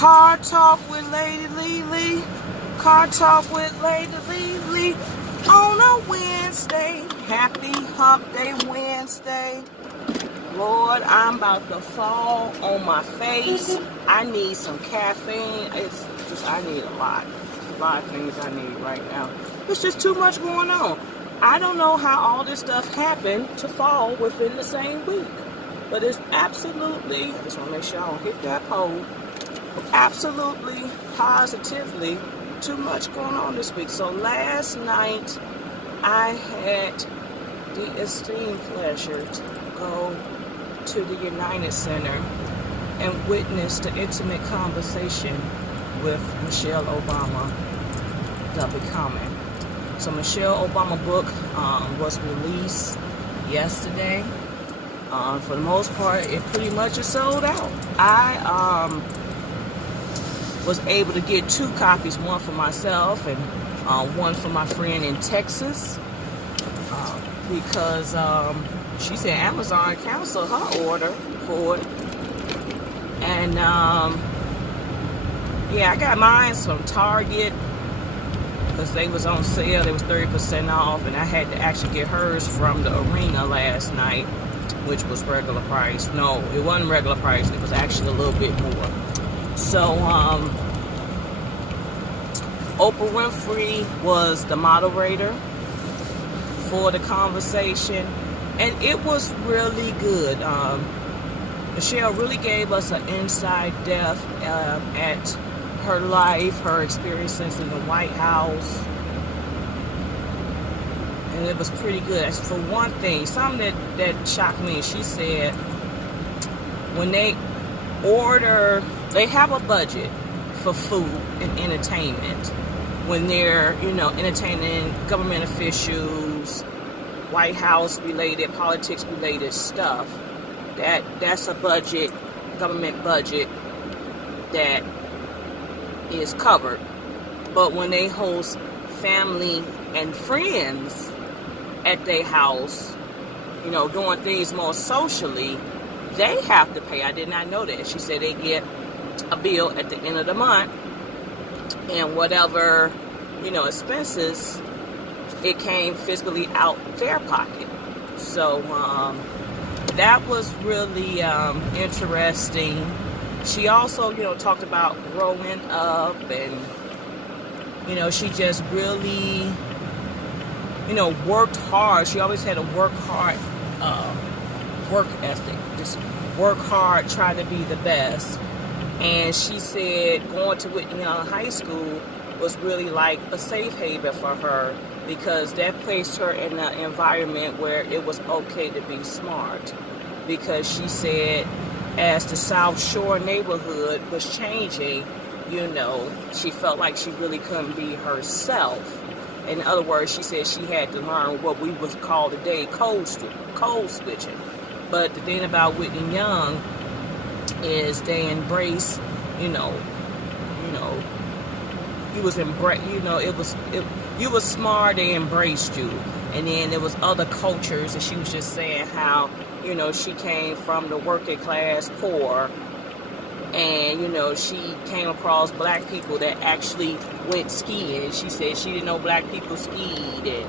Car Talk with Lady Lily. Car Talk with Lady Lily on a Wednesday. Happy Hump Day Wednesday. Lord, I'm about to fall on my face. I need some caffeine. I need a lot. There's a lot of things I need right now. There's just too much going on. I don't know how all this stuff happened to fall within the same week. But it's absolutely, I just want to make sure I don't hit that pole. Absolutely, positively, too much going on this week. So last night, I had the esteemed pleasure to go to the United Center and witness the intimate conversation with Michelle Obama, The Becoming. So Michelle Obama book was released yesterday. For the most part, it pretty much is sold out. I was able to get 2 copies, one for myself and one for my friend in Texas, because she said Amazon canceled her order for it. And yeah, I got mine from Target because they was on sale. They was 30% off, and I had to actually get hers from the Arena last night, which was regular price. No, it wasn't regular price. It was actually a little bit more. So, Oprah Winfrey was the moderator for the conversation, and it was really good. Michelle really gave us an inside depth at her life, her experiences in the White House, and it was pretty good. For one thing, something that shocked me, she said when they have a budget for food and entertainment when they're, entertaining government officials, White House related, politics related stuff. That's a budget, government budget that is covered. But when they host family and friends at their house, doing things more socially, they have to pay. I did not know that. She said they get a bill at the end of the month, and whatever, expenses, it came fiscally out their pocket. So that was really interesting. She also, talked about growing up, and, she just really, worked hard. She always had a work ethic, just work hard, try to be the best. And she said going to Whitney Young High School was really like a safe haven for her, because that placed her in an environment where it was okay to be smart. Because she said as the South Shore neighborhood was changing, she felt like she really couldn't be herself. In other words, she said she had to learn what we would call today code switching. But the thing about Whitney Young is they embrace, you was smart, they embraced you. And then there was other cultures, and she was just saying how, she came from the working class poor, and, she came across black people that actually went skiing. She said she didn't know black people skied, and,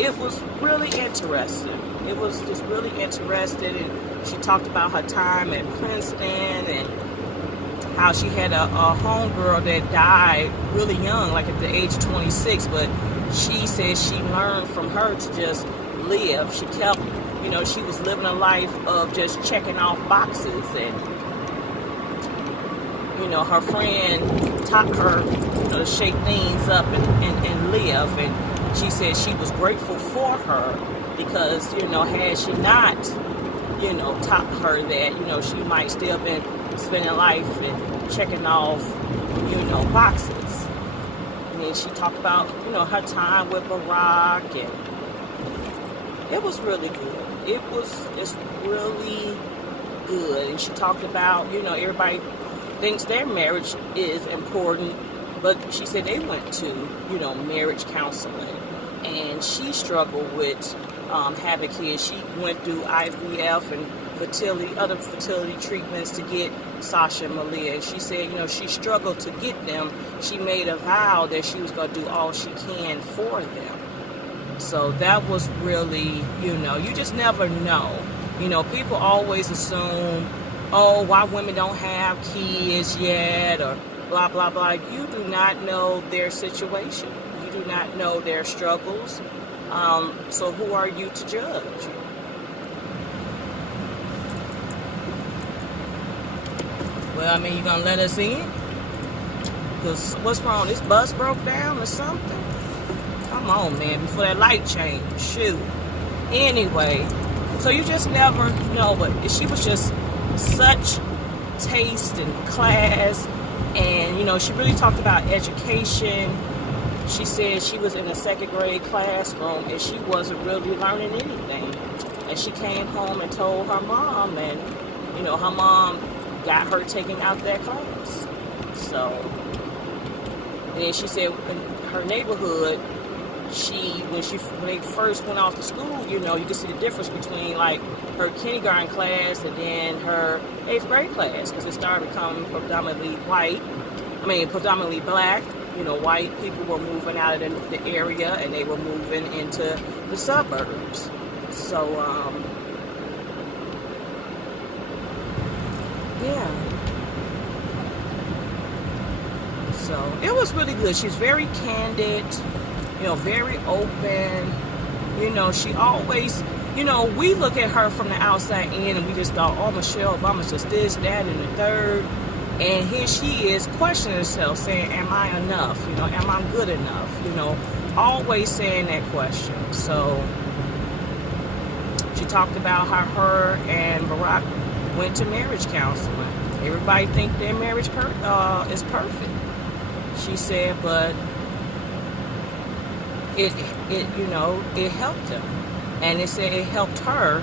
it was really interesting. It was just really interesting, and she talked about her time at Princeton and how she had a homegirl that died really young, like at the age of 26, but she said she learned from her to just live. She kept, she was living a life of just checking off boxes, and, her friend taught her to shake things up and live, and she said she was grateful for her because, had she not, taught her that, she might still been spending life and checking off, boxes. And then she talked about, her time with Barack, and it was really good. It's really good. And she talked about, everybody thinks their marriage is important, but she said they went to, marriage counseling, and she struggled with having kids. She went through IVF, and other fertility treatments to get Sasha and Malia. And she said, she struggled to get them. She made a vow that she was going to do all she can for them. So that was really, you just never know. People always assume, oh, why women don't have kids yet, or blah, blah, blah. You do not know their situation. You do not know their struggles. So who are you to judge? Well, you gonna let us in? Because what's wrong? This bus broke down or something? Come on, man, before that light change. Shoot. Anyway, so you just never know. But she was just such taste and class. And, she really talked about education. She said she was in a second grade classroom and she wasn't really learning anything. And she came home and told her mom, and, her mom got her taken out that class. So, and then she said in her neighborhood, when they first went off to school, you could see the difference between like her kindergarten class and then her 8th grade class, because it started becoming predominantly black. White people were moving out of the area and they were moving into the suburbs. So, yeah. So it was really good. She's very candid, very open. She always, we look at her from the outside in and we just thought, oh, Michelle Obama's just this, that, and the third. And here she is questioning herself, saying, am I enough? Am I good enough? Always saying that question. So she talked about how her and Barack went to marriage counseling. Everybody think their marriage is perfect. She said, but it helped him. And it said it helped her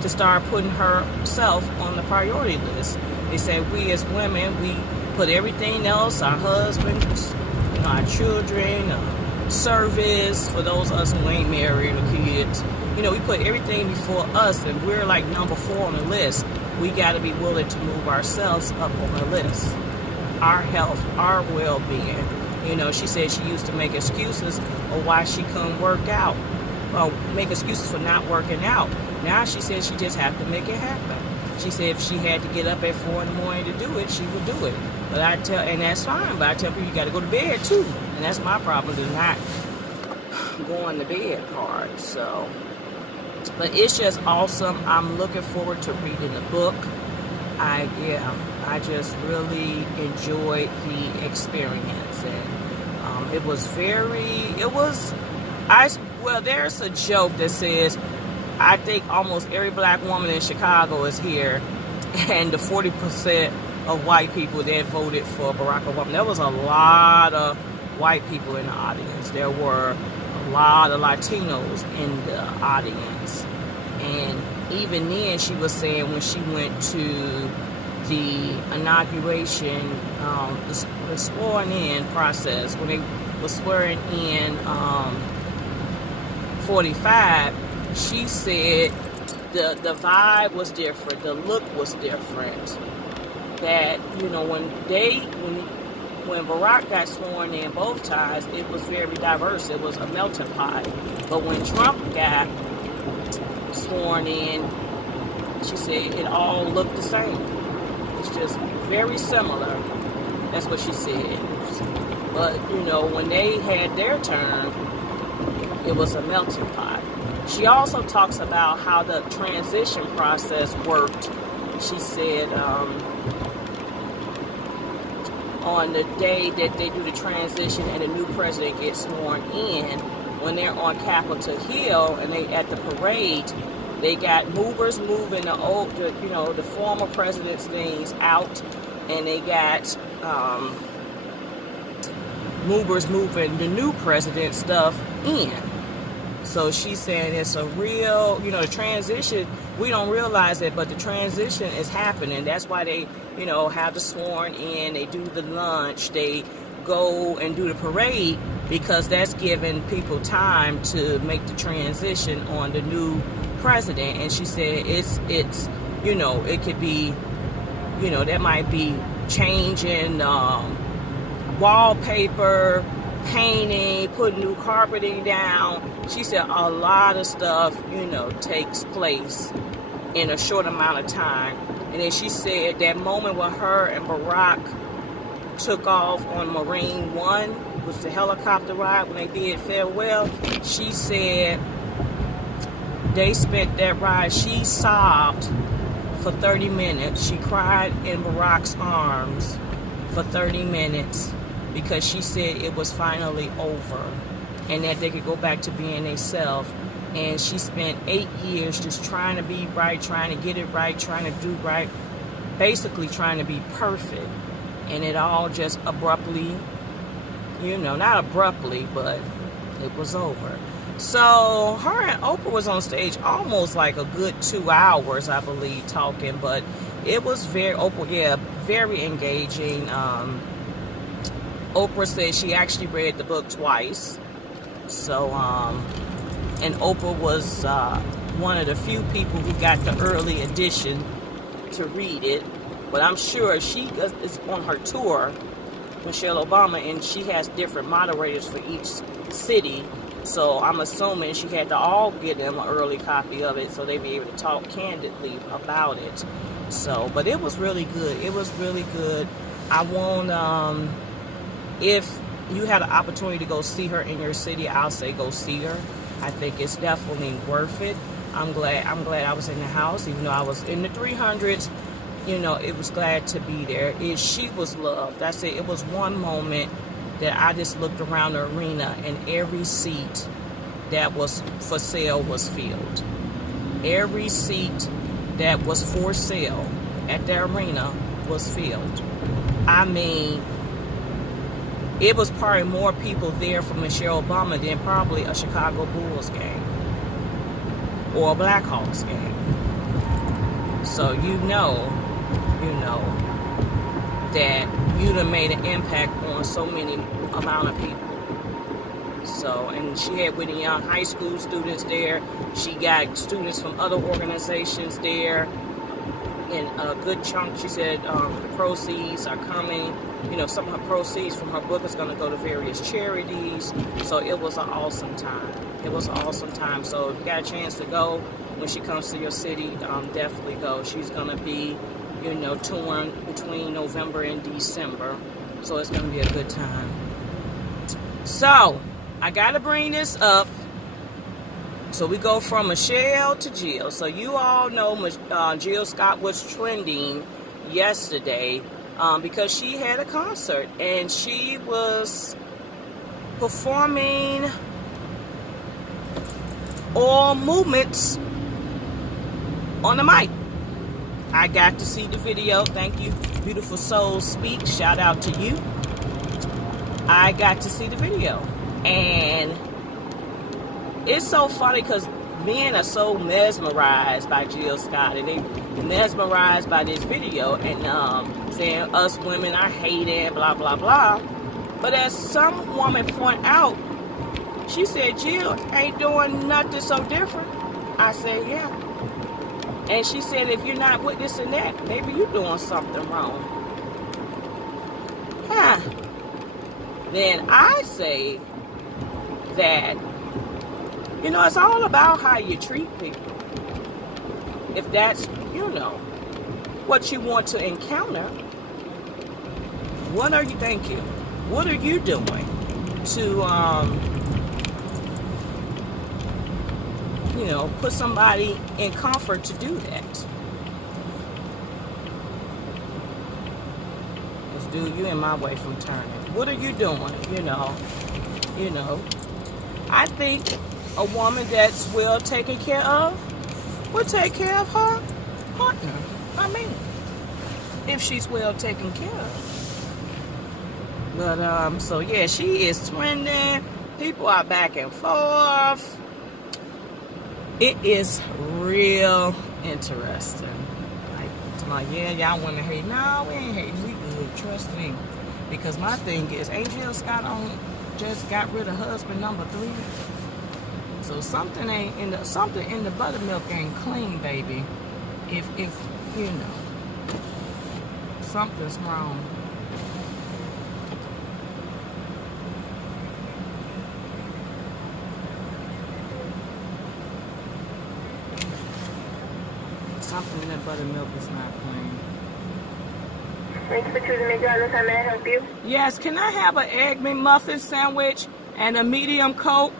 to start putting herself on the priority list. They said we as women, we put everything else, our husbands, our children, service, for those of us who ain't married or kids, we put everything before us, and we're like number 4 on the list. We got to be willing to move ourselves up on the list. Our health, our well-being. She said she used to make excuses of why she couldn't work out, or make excuses for not working out. Now she says she just have to make it happen. She said if she had to get up at 4 in the morning to do it, she would do it. But and that's fine, but I tell people you got to go to bed too. And that's my problem, is not going to bed part. So, but it's just awesome. I'm looking forward to reading the book. I just really enjoyed the experience. And there's a joke that says, I think almost every black woman in Chicago is here, and the 40% of white people that voted for Barack Obama. There was a lot of white people in the audience. There were a lot of Latinos in the audience. And even then, she was saying when she went to the inauguration, the sworn in process, when they were swearing in 45, she said the vibe was different, the look was different. That, when Barack got sworn in both times, it was very diverse. It was a melting pot. But when Trump got sworn in, she said it all looked the same. It's just very similar. That's what she said. But, when they had their turn, it was a melting pot. She also talks about how the transition process worked. She said on the day that they do the transition and the new president gets sworn in, when they're on Capitol Hill and they at the parade, they got movers moving the former president's things out, and they got movers moving the new president's stuff in. So she's saying it's a real, the transition, we don't realize it, but the transition is happening. That's why they, have the sworn in, they do the lunch, they go and do the parade, because that's giving people time to make the transition on the new president. And she said it's you know, it could be, you know, that might be changing wallpaper, painting, putting new carpeting down. She said a lot of stuff, you know, takes place in a short amount of time. And then she said that moment when her and Barack took off on Marine One, which was the helicopter ride when they did farewell, she said they spent that ride, she sobbed for 30 minutes. She cried in Barack's arms for 30 minutes because she said it was finally over and that they could go back to being themselves. And she spent 8 years just trying to be right, trying to get it right, trying to do right, basically trying to be perfect. And it all just abruptly, you know, not abruptly, but it was over. So her and Oprah was on stage almost like a good 2 hours, I believe, talking. But it was very, Oprah, yeah, very engaging. Oprah said she actually read the book twice. So, and Oprah was one of the few people who got the early edition to read it. But I'm sure she is on her tour, Michelle Obama, and she has different moderators for each city. So I'm assuming she had to all get them an early copy of it so they'd be able to talk candidly about it. So, but it was really good. It was really good. I won't, if you had an opportunity to go see her in your city, I'll say go see her. I think it's definitely worth it. I'm glad I was in the house, even though I was in the 300s. You know, it was glad to be there. She was loved. I said it was one moment that I just looked around the arena and every seat that was for sale was filled. Every seat that was for sale at the arena was filled. I mean, it was probably more people there for Michelle Obama than probably a Chicago Bulls game or a Blackhawks game. So you know that you'd have made an impact on so many amount of people. So, and she had Whitney Young high school students there. She got students from other organizations there. And a good chunk, she said, the proceeds are coming. You know, some of her proceeds from her book is going to go to various charities. So it was an awesome time. It was an awesome time. So if you got a chance to go when she comes to your city, definitely go. She's going to be, you know, touring between November and December. So it's going to be a good time. So I got to bring this up. So we go from Michelle to Jill. So you all know Jill Scott was trending yesterday because she had a concert and she was performing all movements on the mic. I got to see the video. Thank you, Beautiful Soul Speak. Shout out to you. I got to see the video. And it's so funny because men are so mesmerized by Jill Scott. And they mesmerized by this video. And saying us women are hated, blah, blah, blah. But as some woman point out, she said, Jill ain't doing nothing so different. I said, yeah. And she said, if you're not witnessing that, maybe you're doing something wrong. Then I say that, you know, it's all about how you treat people. If that's, you know, what you want to encounter, what are you thinking? What are you doing to, you know, put somebody in comfort to do that? Because, dude, you in my way from turning. What are you doing? You know. I think a woman that's well taken care of will take care of her partner. I mean, if she's well taken care of. But, so yeah, she is trending. People are back and forth. It is real interesting. Like, yeah, y'all want to hate. No, we ain't hating. We good. Trust me. Because my thing is, ain't Jill Scott just got rid of husband number 3? So something in the buttermilk ain't clean, baby. If you know, something's wrong. Something in that buttermilk is not clean. Thanks for choosing McDonald's. How may I help you? Yes, can I have an Egg McMuffin sandwich and a medium Coke?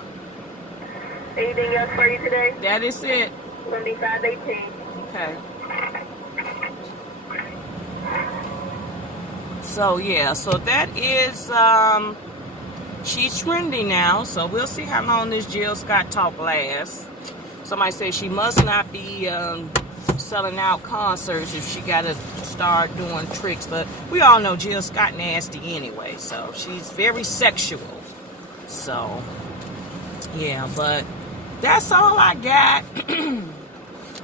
Anything else for you today? That is it. It's going to be $5.18. Okay. So yeah, so that is she's trending now, so we'll see how long this Jill Scott talk lasts. Somebody said she must not be selling out concerts if she gotta start doing tricks, but we all know Jill Scott nasty anyway, so she's very sexual. So yeah, but that's all I got.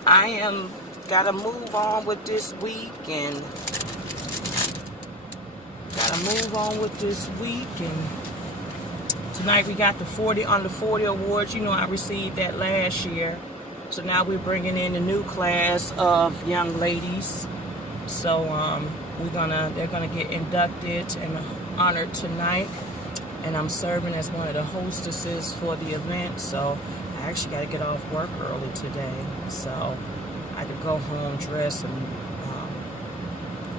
I am gotta move on with this week and tonight we got the 40 under 40 awards. You know, I received that last year, so now we're bringing in a new class of young ladies. So they're gonna get inducted and honored tonight, and I'm serving as one of the hostesses for the event. So I actually got to get off work early today, so I could go home, dress, and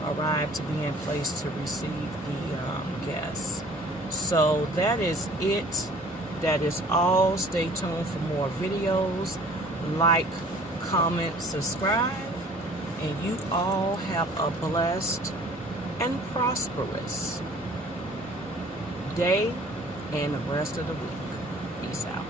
arrive to be in place to receive the guests. So that is it. That is all. Stay tuned for more videos. Like, comment, subscribe, and you all have a blessed and prosperous day and the rest of the week. Peace out.